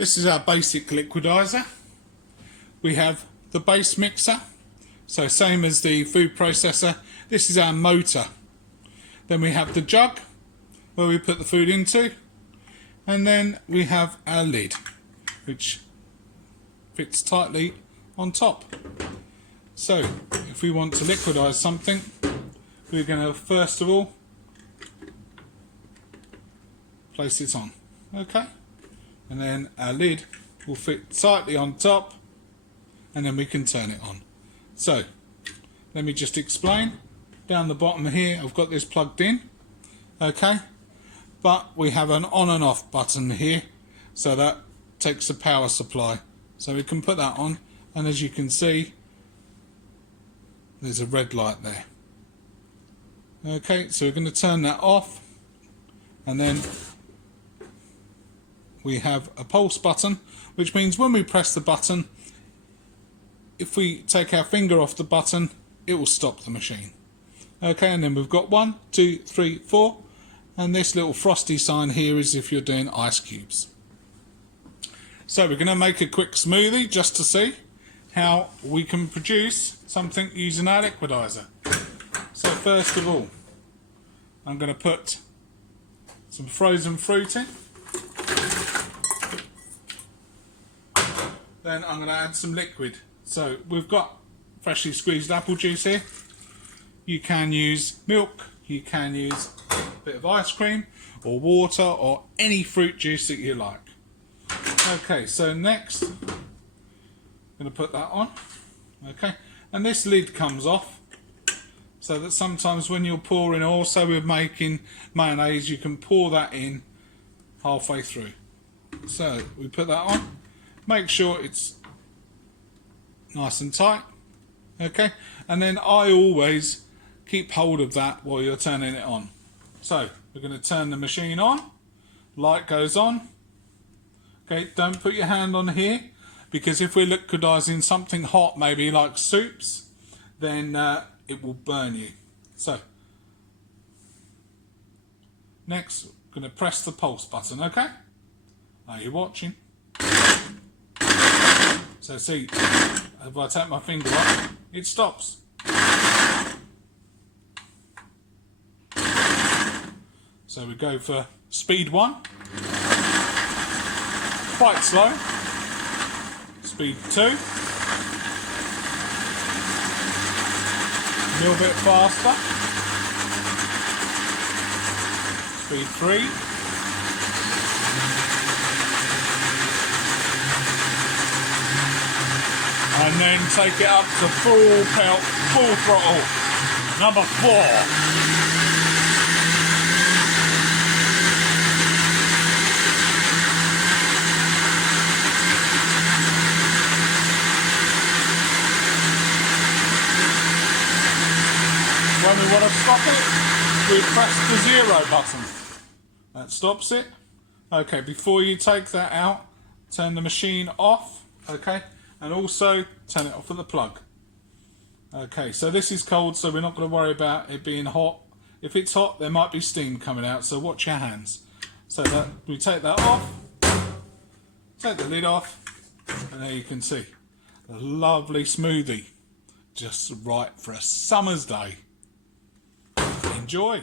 This is our basic liquidiser. We have the base mixer, so same as the food processor. This is our motor. Then we have the jug where we put the food into, and then we have our lid which fits tightly on top. So if we want to liquidise something, we're going to first of all place it on, okay, and then our lid will fit tightly on top, and then we can turn it on. So let me just explain. Down the bottom here I've got this plugged in, okay, but we have an on and off button here, so that takes the power supply, so we can put that on, and as you can see there's a red light there. Okay, so we're going to turn that off, and then we have a pulse button, which means when we press the button, if we take our finger off the button, it will stop the machine. Okay, and then we've got 1, 2, 3, 4, and this little frosty sign here is if you're doing ice cubes. So we're going to make a quick smoothie just to see how we can produce something using our liquidiser. So first of all, I'm going to put some frozen fruit in. Then I'm going to add some liquid. So we've got freshly squeezed apple juice here. You can use milk, you can use a bit of ice cream or water or any fruit juice that you like. Okay, so next I'm going to put that on. Okay, and this lid comes off so that sometimes when you're pouring, also with making mayonnaise, you can pour that in halfway through. So we put that on. Make sure it's nice and tight, okay, and then I always keep hold of that while you're turning it on. So we're going to turn the machine on, light goes on, okay, don't put your hand on here, because if we're liquidising something hot, maybe like soups, then it will burn you. So next we're going to press the pulse button, okay, are you watching? So see, if I take my finger off, it stops. So we go for speed 1, quite slow, speed 2, a little bit faster, speed 3, and then take it up to full pelt, full throttle, number 4. When we want to stop it, we press the 0 button. That stops it. Okay, before you take that out, turn the machine off, okay, and also turn it off at the plug. Okay, so this is cold, so we're not going to worry about it being hot. If it's hot, there might be steam coming out, so watch your hands. So that we take that off, take the lid off, and there you can see a lovely smoothie, just right for a summer's day. Enjoy!